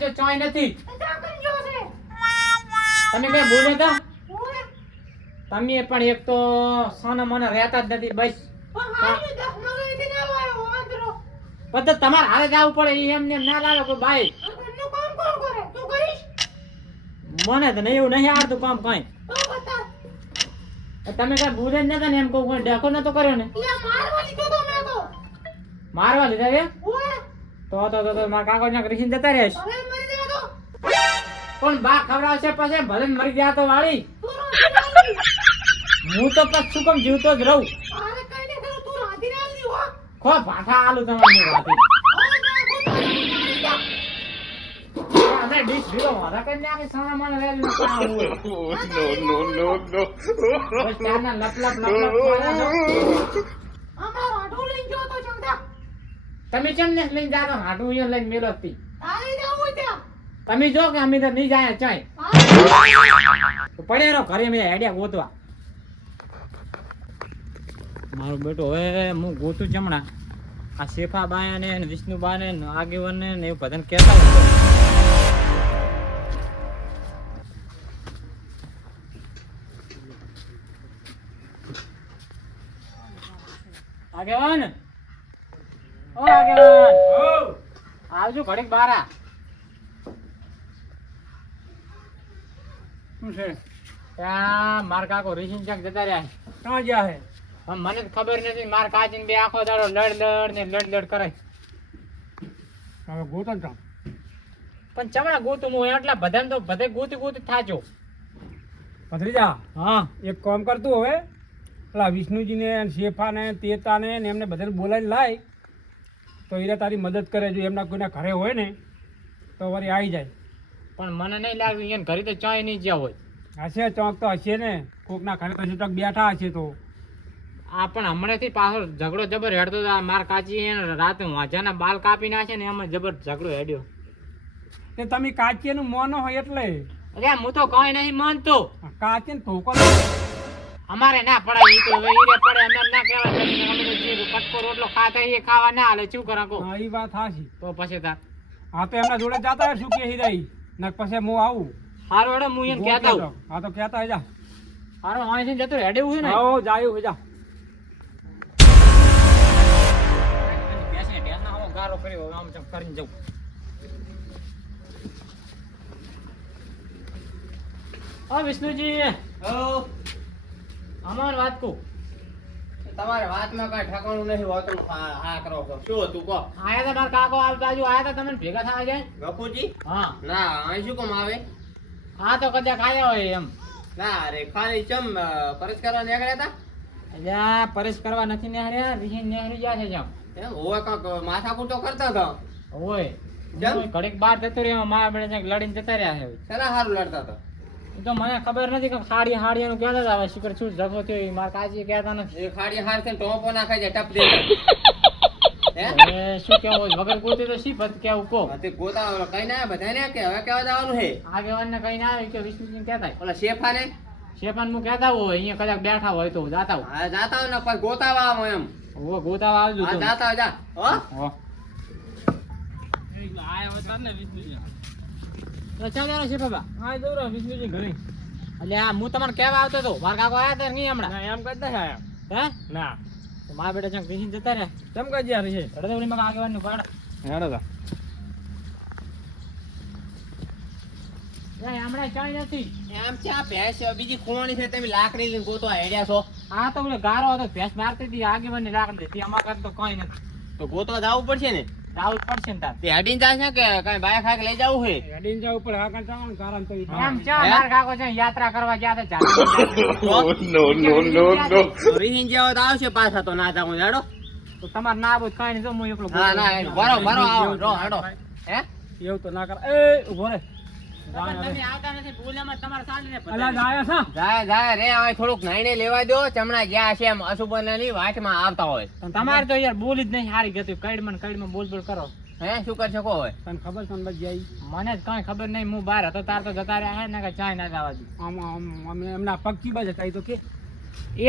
સાચો ચોય નથી. તમે કઈ બોલે તા? તમે પણ એક તો સોના મને રહેતા જ નથી બસ. પણ તમારે હારે જવું પડે એમને ના લાવે કોઈ ભાઈ. મને તો નહીં એવું નહીં આવડતું કામ કઈ. તમે કઈ ભૂલે જ નતા ને એમ કહું કોઈ ડખો નતો કર્યો ને. મારવા લીધા એ તો મારા કાકો ત્યાં રીસીને જતા રહેશ. પણ બા ખવડાવશે પછી ભલે મરી ગયા તો વાળી. હું તો પછી શું કેમ જીવતો જ રહું. ખો ભાઠા આલુ તમારે ડીશ ભીડો મારા કઈ નાખે સારા મને વેલ્યુ બસ ત્યારના લપ લપ તમે કેમ ને લઈને જાતો હાડું અહીંયા લઈને મેલો હતી. તમે જો કે અમે તો નહીં જાય ચાય પડે રહો ઘરે મેં આઈડિયા ગોતવા. મારો બેટો હવે હું ગોતું જમણા આ શેફા બાયા ને વિષ્ણુ બા ને આગેવાન ને એવું બધાને કહેતા હોય. આગેવાન ઓ આગેવાન આવજો ઘડીક બારા. શું છે? ત્યાં માર કાકો રીસીન ચાક જતા રહ્યા. ક્યાં ગયા હે? મને ખબર નથી. માર કાચીને બે આખો દાડો લડ કરે. હવે ગોતો જ પણ ચમડા ગોતું હું એટલા બધાને તો બધે ગોતી થાચો. ભત્રીજા હા એક કામ કરતું હવે પેલા વિષ્ણુજીને શેફાને તેતાને ને એમને બધાને બોલાવીને લાય તો એ તારી મદદ કરે. જો એમના કોઈના ઘરે હોય ને તો વળી આવી જાય. પણ મને નહીં લાગ્યું એને ઘરે તો ચાય નહીં જ્યાં હોય. હશે ચોક તો હશે ને કોકના ઘરે તો ચોક બેઠા હશે. તો આ પણ હમણાંથી પાછો ઝઘડો જબર હેડતો હતો. માર કાચી રાતે વાંઝાના બાલ કાપી નાખે ને એમાં જબર ઝઘડો હેડ્યો. તે તમે કાચીનું મોનો હોય એટલે. અરે હું તો કઈ નહીં માનતો. કાચીને ધોકો અમારે ના પડાય. ઈ તો હવે ઈરે પડે અમે ના કહેવાય. અમે તો જે કટકો રોટલો ખાતા એ ખાવા ના હાલે. શું કરા કો? હા એ વાત હાશી. તો પછી તાર હા તો એમના જોડે જતા શું કે રહી ને પછી હું આવું. હારો હેડો હું એને કહેતા હું. હા તો કહેતા જા. હારો અહીંથી જતો હેડે હોય ને. આવો જાયું હોય જા. બેસીને ઢેરના હું ગારો કર્યો આમ ચમ કરીને જઉં. ઓ વિષ્ણુજી અમાર વાત કો. તમારે વાતમાં કઈ ઠકાણું નહીં હોતું. હા કરો છો. શું હતું કહો? આયા તા મારા કાકો આ બાજુ આયા તા તમને ભેગા થવા જાય. ગફુજી હા ના અહીં શું કામ આવે? હા તો કદાચ આયા હોય એમ. ના અરે ખાલી ચમ પરસ કરવા નીકળ્યા હતા અલ્યા પરેશ કરવા નથી નેહર્યા. રીહી નેહરી ગયા છે જેમ. એમ હોય કાંક માથાકૂટ તો કરતા હતા. હોય જેમ? ઘડીક બહાર જતો રહ્યો મારા બેટા ક્યાંક લડીને જતા રહ્યા છે. શેના હારું લડતા હતા? એ તો મને ખબર નથી કે હાડી નું કહેતા હતા. હવે શિખર શું ઝઘડો થયો એ મારા કાચી કહેતા નથી. એ ખાડી હાર થઈને ટોપો નાખાય છે ટપ દે. હે હવે શું કેવું હોય વગર ગોતે તો શી ભત કેવું કો. તે ગોતા કઈ ના બધાને કે હવે કેવા જવાનું છે? આગેવાન ને કઈ ના આવે કે વિષ્ણુજી કહેતા ઓલા શેફાને શેફાન હું કહેતા હોય અહીંયા કદાચ બેઠા હોય તો જાતા હોય. હા જાતા હોય ને પછી ગોતાવા આવો એમ. ઓ ગોતાવા આવજો હા તો. જાતા હોય જા હો. હો ચાલ યાર શેફા હા દોરો વિષ્ણુજી ઘરે. અલ્યા હું તમને કહેવા આવતો હતો. મારા કાકો આયા હતા નહીં હમણાં. એમ કરતા છે હે ના તો મારા બેટા ચંક પીસીને જતા રહ્યા. કેમ કઈ જ્યાં છે રડદવડી માં આગેવાન નું પાડ. હેડો તા. હમણાં ચાઈ નથી. એમ છે આ ભેંસ બીજી ખોવાની છે તમે લાકડી લઈને ગોતવા હેડ્યા છો. આ તો પેલો ગારો હતો ભેંસ મારતી હતી આગેવાન ની લાકડી હતી. અમાર કરતો કઈ નથી. તો ગોતવા જવું પડશે ને. જાવું જ પડશે ને તાર. તે હેડીને જાય છે કે કઈ બાય ખાક લઈ જવું છે? હેડીને જવું પડે. હા કાંઈ જવાનું કારણ તો ઈ. એમ છે મારા કાકો છે યાત્રા કરવા ગયા હતા. તો રીહીન જેવો તો આવશે પાછા તો ના જાવું હેડો. તો તમારે ના આવું કઈ નહીં. તો હું એકલો ના ના ભરો ભરો આવો રો હેડો. હે એવું તો ના કર. એ ઉભો રે. તમે આવતા નથી ભૂલેમાં તમારે સાડીને અલા જાયા છે. જાય જાય રે હવે થોડુંક નાઈને લેવા દો. ચમણા ગયા છે એમ અશુભની વાટમાં આવતા હોય. તમારે તો યાર બોલી જ નહીં હારી ગયું. કઈડમાં બોલ કરો. હે શું કરી શકો હવે? તને ખબર છે ને બસ જઈ મને જ કઈ ખબર નહીં. હું બહાર હતો તાર તો જતા રહ્યા હે ને કે ચાય ના જવા દઉં. આમ એમના પગ ચીબા જતા ઈ તો કે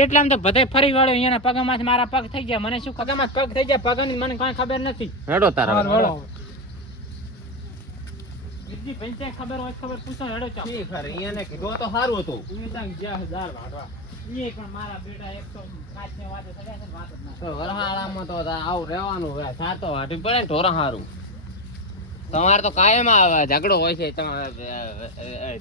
એટલે આમ તો બધે ફરી વળ્યો. એના પગમાંથી મારા પગ થઈ ગયા. મને શું પગમાં પગ થઈ ગયા પગની મને કઈ ખબર નથી. હેડો તારા વળો. વીરજી ભાઈ ખબર હોય તો ખબર પૂછો હેડો ચાલ ઠીક છે, એને કીધું તો સારું હતું. ઈ તાંગ જ્યાં દાર ભાડવા ઈ પણ મારા બેટા એક તો કાચને વાતે સડ્યા છે ને વાત જ ના તો વરહાળામાં તો આવું રહેવાનું હોય. સાતો વાટી પડે ને ઢોરા હારું. તમારે તો કાયમ આવે ઝઘડો હોય છે તમારે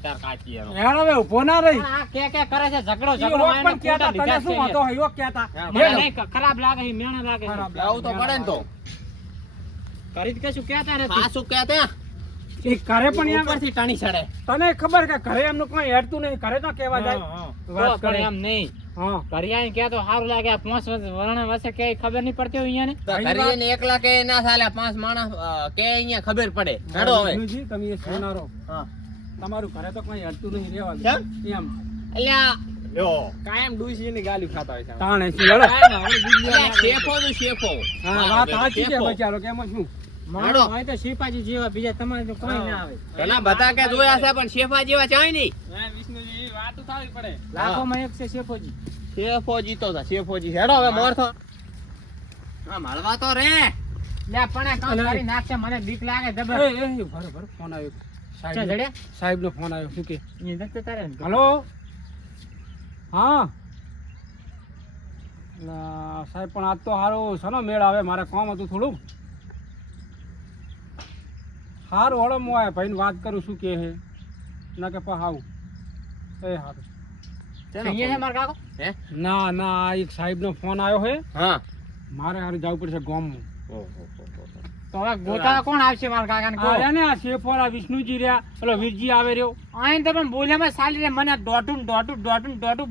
તાર કાચી એનો. હેડ હવે ઊભો ના રહી. પણ આ કે કરે છે ઝઘડો ઈ ઝઘડો રોક આને પણ કહેતા, ખોટા તને શું લીધા વાંધો છે હોય? યો કહેતા. હા, મને હેડ. નહીં ખરાબ લાગે છે મેણા લાગે છે ખરાબ. આવું તો પડે ને તો. કરી જ કશું કહેતા નથી પાછું કે ત્યાં એ ઘરે પણ એમ ઉપરથી ટાણી ચડે. તને ખબર કે ઘરે એમનું કઈ હેડતું નહીં, ઘરે તો કેવા જાય તો વાત પણ કરે. એમ નહીં હા ઘરે આવીને કહે તો સારું લાગે આ 5 વર્ણ વચ્ચે કે ખબર નહીં પડતી હોય અહીંયાને તો ઘરે એને એકલા કે ના ચાલે, 5 માણસ કે અહીંયા ખબર પડે. હેડો હવે. વિષ્ણુજી, તમે એ સોનારો હા. તમારું ઘરે તો કઈ હેડતું નહીં રહેવાનું કેમ? એમ અલ્યા લ્યો કાયમ ડુસીની ગાલી ખાતા હોય છે. તાણે છે હેડો. અલ્યા શેફો તો શેફો. હા વાત સાચી છે શેફો. બચારો, કે એમાં શું? મારો હોય તો શિપાજી જેવા બીજા તમારે તો કોઈ ના આવે પેલા બધા કે જોયા છે પણ શેફા જેવા ચાય નહીં. લાખોમાં એક છે શેફોજી શેફોજી તો હતા, શેફોજી. હેડો હવે મોર થો. હા મળવા તો રે. લે પણ આ કામ અલા. કરી નાખશે મને બીક લાગે એ જબર એ બરોબર ફોન આવ્યો. ચા સાહેબ જડ્યા સાહેબનો ફોન આવ્યો. શું કે? એ નથી તારે ને. હલો હા અલા, સાહેબ પણ આજ તો સારું સનો મેળ આવે, મારે કામ હતું થોડું. સારું હળો હું આ ભાઈને વાત કરું શું કે હે ના કે પહાવું એ સારું. અહીંયા છે મારા કાકો હે? ના ના આ એક સાહેબનો ફોન આવ્યો હે, હા. મારે હારે જવું પડશે ગામમાં. તો હવે ગોતા કોણ આવશે મારા કાકાને કહો આ ને આ શેફોર આ વિષ્ણુજી રહ્યા, પેલો વીરજી આવે રહ્યો. આઈને તો પણ બોલ્યામાં સાલી રે મને દોઢું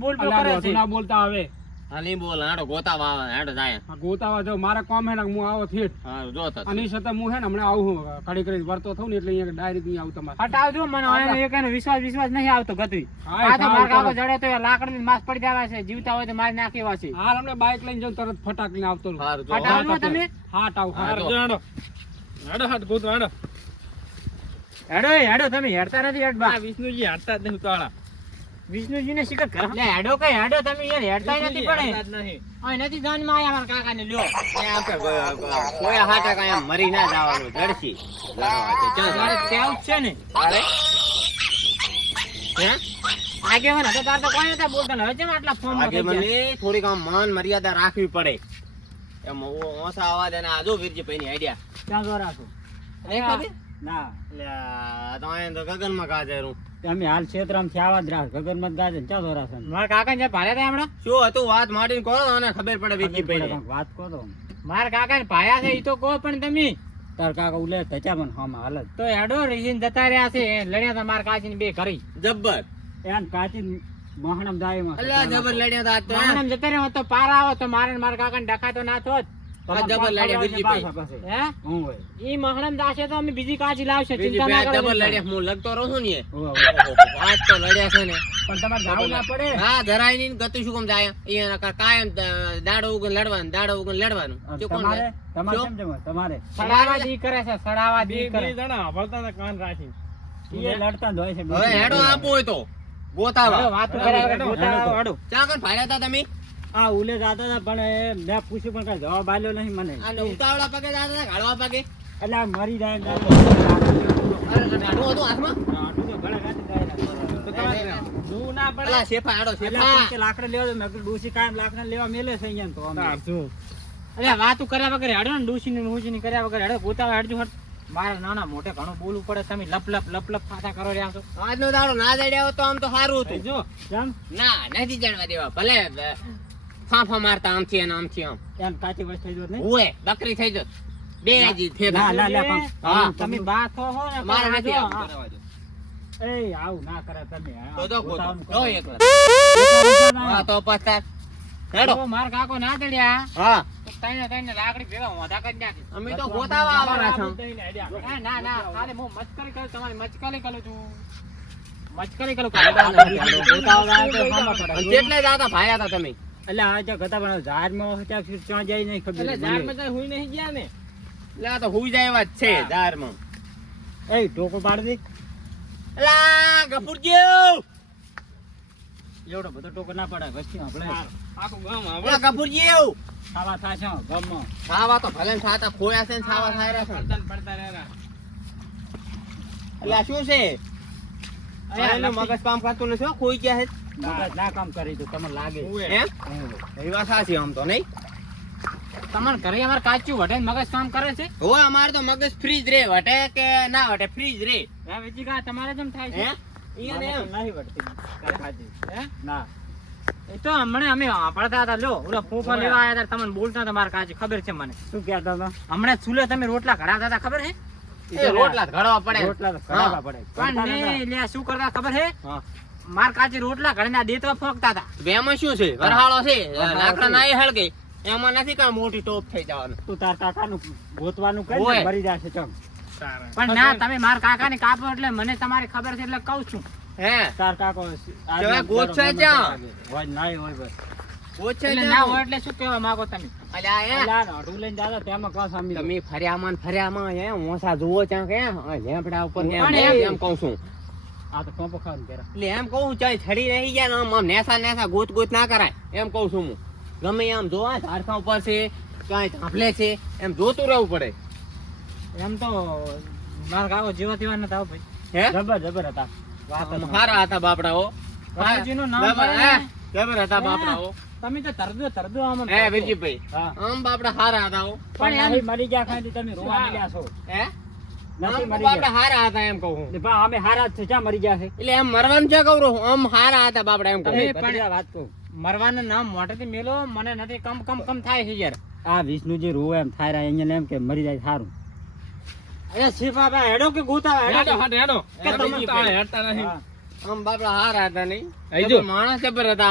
બોલ અલા, કરે દોઢું છે ના બોલતા આવે. હા નહીં બોલ. હેડો ગોતા વાવા. હેડો જાય. આ ગોતાવા જો મારે કામ હે ને હું આવો થેટ હા જો તો. આની સાથે હું હે ને હમણાં આવું હું કડી કરી વર્તો થઉં ને એટલે અહીંયા ડાયરેક્ટ અહીં આવું તમારે. હટાવજો મને આનો એક એનો વિશ્વાસ નહીં આવતો ગતું હા, આ તો સારું, મારા કાકો સારું. જડે તો લાકડીની માસ પડી જવા છે જીવતા હોય તો મારી નાખી એવા છે હાલ હમણાં બાઇક લઈને જાઉં તરત ફટાક લઈને આવતો રહું. હારું જો. હટાવજો તમે હાટ આવું હા, હાટ. જો. હેડો તમે હેડતા નથી હેડબા વિષ્ણુજી હાટતા જ નહીં ઉતાવળા. વિષ્ણુજી ને શિકર કર લે હેડો કઈ હેડો તમે યાર હેડતા નથી પડે આ નથી જાનમાં આયા મારા કાકાને લ્યો એ આપણે કોઈ હાટા કાંઈ આમ મરી ના જવાનું. જડસી. મારે ત્યાં જ છે ને અરે હે? આગેવાન હતો તાર તો કોઈ નતા બોલતા ને હવે કેમ આટલા ફોર્મ માં આગે થઈ ગયા? મને થોડીક આમ માન મર્યાદા રાખવી પડે. એમ ઓછા અવાજ અને આ જો વીરજી ભાઈની આઈડિયા. ક્યાં જો રાખો નહીં ખબર? ના અલ્યા, તો અહીંયા તો ગગનમાં ગાજરું. અમે હાલ ક્ષેત્રમાં આવા જ રાખ ગગનમાં ગાજે ક્યાં જો રાખો મારા કાકા ને ભાડ્યા હતા હમણાં શું હતું વાત માંડીને કહો અને ખબર પડે વીરજી ભાઈને. વાત કરો મારા કાકા ને ભાયા છે ઈ તો કહો પણ તમે તાર કાકા ઉલે ધચા પણ હમ હાલત તો હેડો રીસીન જતા રહ્યા છે લડ્યા હતા મારા કાચી બે કરી જબ્બર. એન કાચી મોહણમ દાય માં અલ્યા જબર લડ્યા તા આજ તો. મોહણમ જતા રહ્યા હોત તો પાર આવો તો મારે ને મારા કાકા ને ડખાતો ના થોત આ જબર લડ્યા વીરજીભાઈ. હે હું હોય ઈ મોહણમ દાશે તો અમે બીજી કાચી લાવશે ચિંતા વીરજીભાઈ ના આ કરો જબર લડ્યા. હું લગતો રહું છું ને એ. હોવે, હોવે. આજ તો લડ્યા છે ને. પણ તમારે જાવું ના પડે હા જરાય નહીં ને ગતું શું કામ જાય અહીંયા કાયમ દાડો ઉગન લડવાનું દાડો ઉગન લડવાનું. શું કોણ તમારે લે? તમારે શું? કેમ જમો તમારે સડાવા દી કરે છે સડાવા દી કરે ઈ લડતા જ હોય છે હવે હેડો આપો હોય તો ગોતાવા. હેડો, વાતો કર્યા વગર ગોતાવા હેડો. ચા કણ ભાડ્યા તા તમે? આ ઉલે જાતા હતા પણ મેં પૂછ્યું પણ કઈ જવાબ આલ્યો નહીં મને અને ઉતાવળા પગે જાતા હતા, ગાળવા પગે? એટલે આ મરી જાય ને અરે, અને આનું હતું હાથમાં? આટલું તો ઘણા ગાંઠી જાય ને. દૂર ના પડે અલા, શેફા હેડો, એટલે શેફા. પણ કે લાકડા લેવા દો. મેં કીધું ડૂસી કાયમ લાકડા લેવા મેલે છે અહીંયા તો અમે. એટલે વાતું કર્યા વગર હેડો ને ડૂસી ને ડૂસી ને કર્યા વગર હેડો ગોતાવા હેડજો હટ મારે નાના મોટે ઘણું બોલવું પડે તમે લપ લપ ખાતા કરો રહ્યા છો આજનો દાડો ના જડ્યા હોત તો આમ તો સારું હતું. જો કેમ ના નથી જાણવા દેવા. ભલે ફાંફા મારતા આમથી અને આમથી આમ. એમ કાચી વર્ષ થઈ જોત નહીં હુએ બકરી થઈ જત. બે જી થેબ. ના ના લે પણ હા. તમે બાથ હો ને મારે પણ નથી આ આવું જો, કરવા દો. એ આવું ના કરે તમે તો જો ગોતો. ગોતાવાનું જો કરો. એકલા. હા તો પછતા. હેડો. જો મારા કાકો ના દડ્યા હા તો તઈને લાકડી ભેગા મોઢા કરી નાખી અમે તો ગોતાવા આવવાના છે. ના ખાલી હું મસ્કરી કરું તમારી મચકાલી કરું છું મચકાલી કરું અને કેટલે જાતા ભાયા હતા તમે? એટલે આ જે ગતા પણ ઝાડમાં ત્યાં જાય નહીં ખબર હુઈ નહીં ગયા ને એટલે આ તો હુઈ જાય એવા જ છે દારમાં. એ ટોકો પાડી અલા ગફુરજી, દે એવડો બધો ટોકો ના પડે વચ્ચે આપણે અલા ગફુરજી, ખાવા થાય છે ગામમાં ખાવા તો ભલે ને ખાતા ખોયા છે ને ખાવા ખાય રહ્યા છે. એટલે આ શું છે અરે એનું મગજ કામ કરતું નથી હો, ખોઈ ગયા છે મગજ ના કામ કરી તો તમને લાગે એમ એ વાત સાચી આમ તો નહીં તમને ઘરે અમારે કાચું વઢે મગજ કામ કરે છે હોય અમારે તો મગજ ફ્રીજ રે વટે કે ના વટે ફ્રીજ રે હે વિજી કા તમારે જેમ થાય છે હે ઈ ને એમ નહીં વઢતી કાચી હે ના એ તો હમણાં અમે પડતા હતા લો ઓલા ફોફા લેવા આયા હતા તમને બોલતા હતા મારે કાચી ખબર છે મને શું કહેતા હતા હમણાં ચૂલે તમે રોટલા ઘડાવતા હતા ખબર છે એ રોટલા ઘડવા પડે રોટલા ઘડાવવા પડે પણ ને લે શું કરતા ખબર છે હા માર કાચી રોટલા ઘડીને દેતવા ફોકતા હતા બેમાં શું છે વરહાળો છે લાકડા ના હળગે એમાં નથી કાંઈ મોટી ટોપ થઈ જવાનું તું તાર કાકાનું ગોતવાનું કઈ હોય. મરી જશે ચમ પણ ના તમે માર કાકાને કાપો એટલે મને તમારી ખબર છે એટલે કહું છું હે તાર કાકો જવા ગોત છે ત્યાં? હોય નાય હોય બસ ઓછે એટલે ના હોય એટલે શું કહેવા માંગો તમે અલ્યા એ અલા અઢું લઈને જાતા તેમાં કાં સામી તમે ફર્યામાં હે મોસા જુઓ ત્યાં કે લેમ્પડા ઉપર ને પણ એમ કહું છું આ તો કોપો ખાવાનું કેરા એટલે એમ કહું ચાલ છડી રહી ગયા ને આમ નેસા ગોત ના કરાય એમ કહું છું હું ગમે આમ જોવા ઝાડખા ઉપર છે કાંઈ ઝાંપલે છે એમ જોતું રહેવું પડે એમ તો મારા કાકો જેવા તેવા નતા હો ભાઈ હે જબર હતા વાત જ ના. હારા હતા બાપડાઓ બાપુજીનું નામ જબર, પડે હે? ને. જબર હતા બાપડાઓ તમે તો તરદો આમ હે વિરજીભાઈ હા આમ બાપડા હારા હતા હો. પણ નહીં મરી ગયા ખાલી તમે રોવા મળ્યા છો હે નથી આમ મરી બાપડા ગયા હારા હતા એમ કહું એટલે પણ અમે હારા જ છે ચા મરી ગયા છે એટલે એમ મરવાનું છે કહું છું આમ હારા હતા બાપડા એમ કહું તમે પણ વાત કહું મરવાનું નામ મોઢેથી મેલો મને નથી કમ થાય છે યાર આ વિષ્ણુજી રોવે એમ થાય રહ્યા અહીંયા એમ કે મરી જાય સારું અરે શિફાબા હેડો કે ગોતા હેડો કે તમે હા. આમ બાપડા હારા હતા નહીં આઈ જો. જબર માણસ જબર હતા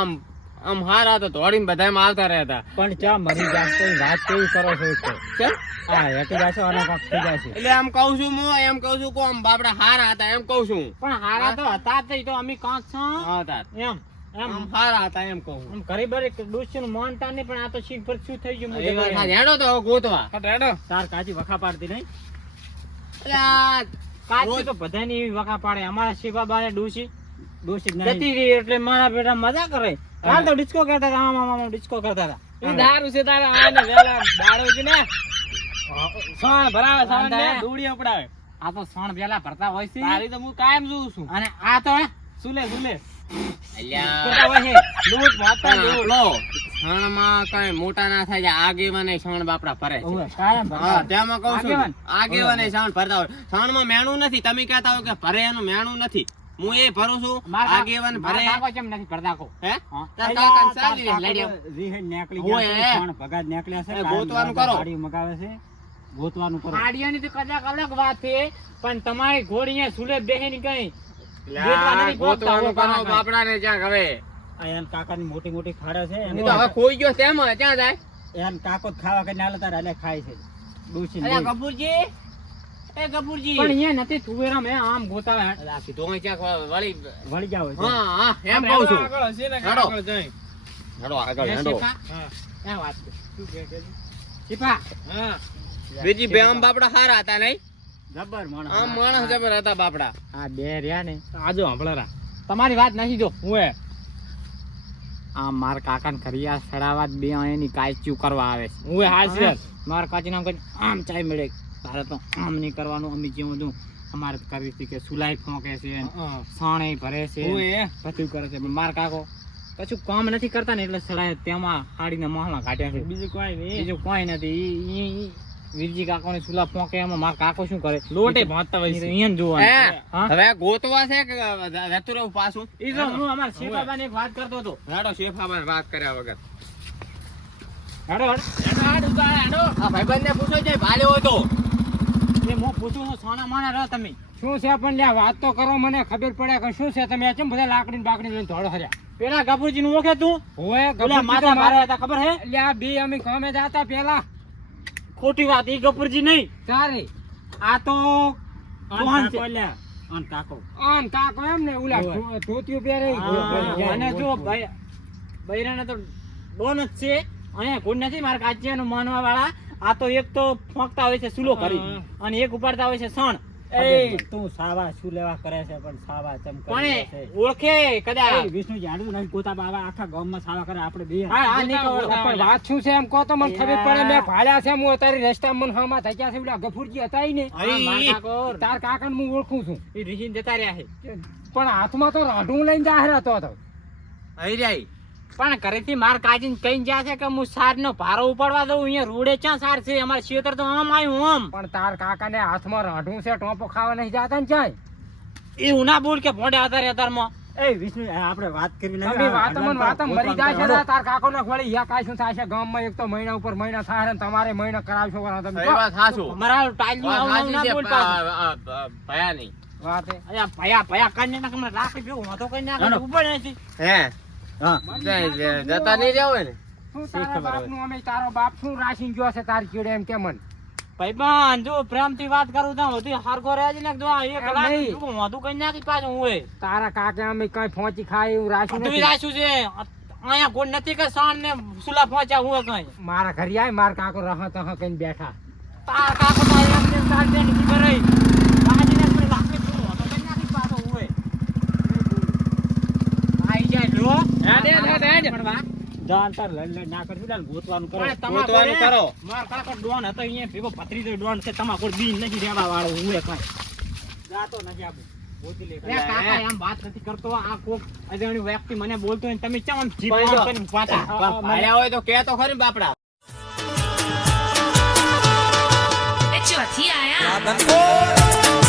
આમ હારા હતા દોડીને બધામાં આવતા રહેતા પણ ચા મરી જાય તો વાત કેવી કરો છો એક તો? ચલ. હા હેટી જશો અને કાંક થઈ જશે એટલે એમ કહું છું હું એમ કહું છું કે આમ બાપડા હારા હતા એમ કહું છું પણ હારા તો હતા જ નહીં તો અમે કાંક છો હા તાર એમ એમ આમ હારા હતા એમ કહું આમ ઘરે બરે ડોશીનું માનતા નહીં પણ આ તો શીખ પર શું થઈ ગયું એ વાત સાચી. હેડો તો હવે ગોતવા તાર કાચી વખા પાડતી નહીં એટલે આ કાચી તો બધાની એવી વખા પાડે અમારા શિવાબાને ડોશી જતી રહી એટલે મારા બેટા મજા કરે કાલ તો ડિસ્કો કરતા હતા આમ ડિસ્કો કરતા હતા દારૂ છે તારે આને વેલા દારૂ છે ને સોણ ભરાવે સોણ ને દોડી ઉપડાવે આ તો સોણ વેલા ભરતા હોય છે તારી તો હું કાયમ જોઉં છું અને આ તો સુલે અલ્યા કેતા હોય છે લૂટ વાતા લૂટ આપણો છાણમાં કાંઈ મોટા ના થાય છે આગેવાને છાણ બાપડા ભરે છે ઓવે કાયમ ભરતા હા હોય. તેમાં કહું છું આગેવાન? આગેવાને છાણ ભરતા હોય છાણમાં મેણું નથી તમે કહેતા હો કે ભરે એનું મેણું નથી હું એ ભરું છું મારા આગેવાન ભરે કાકો કેમ નથી ભરતા કો હે હા. તાર કાકાને સારી રીતે તાર લડી કાકો રીહેડ નીકળી હોય ગયા છે, હે. સોણ ભગાત નીકળ્યા છે, એ કાયમ ગોતવાનું ગાડી કરો. ગાડી મગાવે છે ગોતવાનું કરો ગાડીઓની તો કદાચ અલગ વાત છે પણ તમારી ઘોડી અહીંયા સુલે બેહેની કઈ ગોતવા નથી ગોતતા ગોતવાનું હોય કરો કાકા. બાપડાને ક્યાંક હવે આ એન કાકાની મોટી મોટી ખાડા છે એ તો હવે ખોઈ ગયો તેમ ક્યાં જાય એન કાકો જ ખાવા કરીને આલે તારે એટલે ખાય છે ડૂસી અલ્યા કપૂરજી એ કપૂરજી પણ અહીંયા નથી તુવેરા મેં આમ ગોતાવે અલ્યા કીધું હોય ક્યાંક વળી વળી જાવ છે હા હા એમ કહું છું આગળ હશે ને હેડો. આગળ જઈ હેડો આગળ હે, હેડો શિફા? એ વાત છે. શું કહે છે? શિફા? હા બીજી બે આમ બાપડા હારા હતા નહીં જબર માણસ. આમ માણસ જબર હતા બાપડા આ બે રહ્યા ને આજો હંભળારા તમારી વાત નથી જો હું હે આ માર કાકા ને ખરિયા સડાવા જ બે એની કાચી કરવા આવે છે હું હે હાજર માર કાચી નામ કરી આમ ચાય મળે તારે તો આમ નહીં કરવાનું અમે જેવું હતું અમારે તો કરવી હતી કે સુલાઈ ફોંકે છે સાણે ભરે છે હું હે બધું કરે છે પણ માર કાકો કશું કામ નથી કરતા ને એટલે સડાય તેમાં હાડીના મોહલા કાઢ્યા છે બીજું કોઈ નહીં બીજું કોઈ નથી ઈ વીરજી કાકો ને સુલા ફોંકે એમાં માર કાકો શું કરે લોટે ભાંજતા હોય છે. અહીંયા જોવાનું હે હા? હવે ગોતવા છે કે રહેતું રહેવું પાછું ઈ તો હું અમારા શેફાબાને એક વાત કરતો હતો હેડો શેફાબાને વાત કર્યા વગર હેડો હેડો આ ભાઈબંધને પૂછો છે ભાલે હોય તો એ હું પૂછું છું સોના માના રહો તમે શું છે પણ લ્યા વાત તો કરો મને ખબર પડે કે શું છે તમે કેમ બધા લાકડી બાકડી લઈને ધોળો હર્યા પેલા ગફુરજી નું ઓળખે તું હોય પેલા માથા મારે હતા ખબર હે લ્યા બે અમે કામે જાતા પેલા ખોટી વાત ઈ ગફુરજી નહીં તારે આ તો કોણ છે લ્યા આન કાકો આમ કાકો એમ ને ઓલા હોય. ધોતિયું પહેરે હા, અને જો ભાઈ બૈરાને તો ડોન જ છે અહીંયા કોઈ નથી મારા કાચિયાનું માનવા વાળા આ તો એક તો ફોંકતા હોય છે સુલો કરી હા. અને એક ઉપાડતા હોય છે સણ એ તું સાવા શું લેવા કરે છે પણ સાવા ચમ કરે છે પણ ઓળખે કદાચ એ વિષ્ણુ જાણતું નહીં ગોતા બાવા આખા ગામમાં સાવા કરે આપણે બે હા, નહીં તો ઓળખે. પણ વાત શું છે એમ કહો તો મને ખબર પડે. મેં ભાળ્યા છે, હું અત્યારે રસ્તામાં મને હામાં થઈ ગયા છે. પેલા ગફુરજી હતા ઈ ને, હા, માર કાકો તાર કાકાને હું ઓળખું છું. ઈ ઋષિને જતા રહ્યા છે. પણ હાથમાં તો રાઢું લઈને જાહેર હતો તો. અહીં જાય પણ ઘરેથી માર કાચીને કઈ ગયા છે કે હું સારનો ભારો ઉપાડવા દઉં. અહીંયા રોડે ક્યાં સાર છે? અમારે ખેતર તો આમ આવ્યું આમ. પણ તાર કાકાને હાથમાં રાઢું છે, ટોપો ખાવા નહીં જાતા ને ક્યાંય. એ ઉના બોલ કે ભોંડે આધારે આધારમાં. એ વિષ્ણુ આપણે વાત કરી તમે વાતમાં મરી જાય છે ને, તાર કાકોને વળી યા કાંઈ શું થાય છે ગામમાં. એક તો મહિના ઉપર મહિના થાય ને તમારે મહિના કરાવશો વરા તમે. એ વાત હાચું. અમારા ટાઈલનું વાત આવું ના હાચી છે, બોલ પાછું. ભયા નહીં. વાત એ. અયા ભયા ભયા કરીને નાખ, હમણાં લાખ રૂપિયા હું તો કઈ નાખ ઉભો નથી. હે હા જતા નહીં રહ્યા હોય ને શું તારા બાપનું અમે તારો બાપ શું રાશિ ગયો છે તારી ચીડે એમ કે મન. ભાઈબંધ જો પ્રેમથી વાત કરું તો વધુ હારકો રહે છે ને જો એક એમ લાખ નહીં. રૂપિયા હું તો કઈ નાખી પાછું હું તારા કાકે અમે કઈ પહોંચી ખાય એવું રાશિ તું નથી. રાખ્યું છે અહીંયા કોઈ નથી કે સાણ ને સુલા પહોંચ્યા હું કઈ મારા ઘરે આય, મારા કાકો રહ તહ કઈને બેઠા. તાર કાકો તો એમ તેમ તાર દે ની ખબર હઈ બાજીને કોઈ લાખ રૂપિયા હું તો કઈ નાખી પાછું હું આઈ જાય જો પણ વાત જાન તાર લડ ના કરશું ને ગોતવાનું કરો પણ તમાર ગોતવાનું કોને? કરો. માર કાકો ડોન હતો અહીંયા ભેગો ભત્રીજો ડોન છે તમાર કોઈ બીન નથી રહેવા વાળો હું કઈ જાતો નથી આબુ ગોતી લે એ કાકા એમ વાત નથી કરતો. આ કોક અજાણ્યો વ્યક્તિ મને બોલતો હોય ને તમે ચમ આમ જીભ પણ જો- આમ કરીને પાછા ભાયા હોય તો કે તો ખરી ને બાપડા ચોથી આયા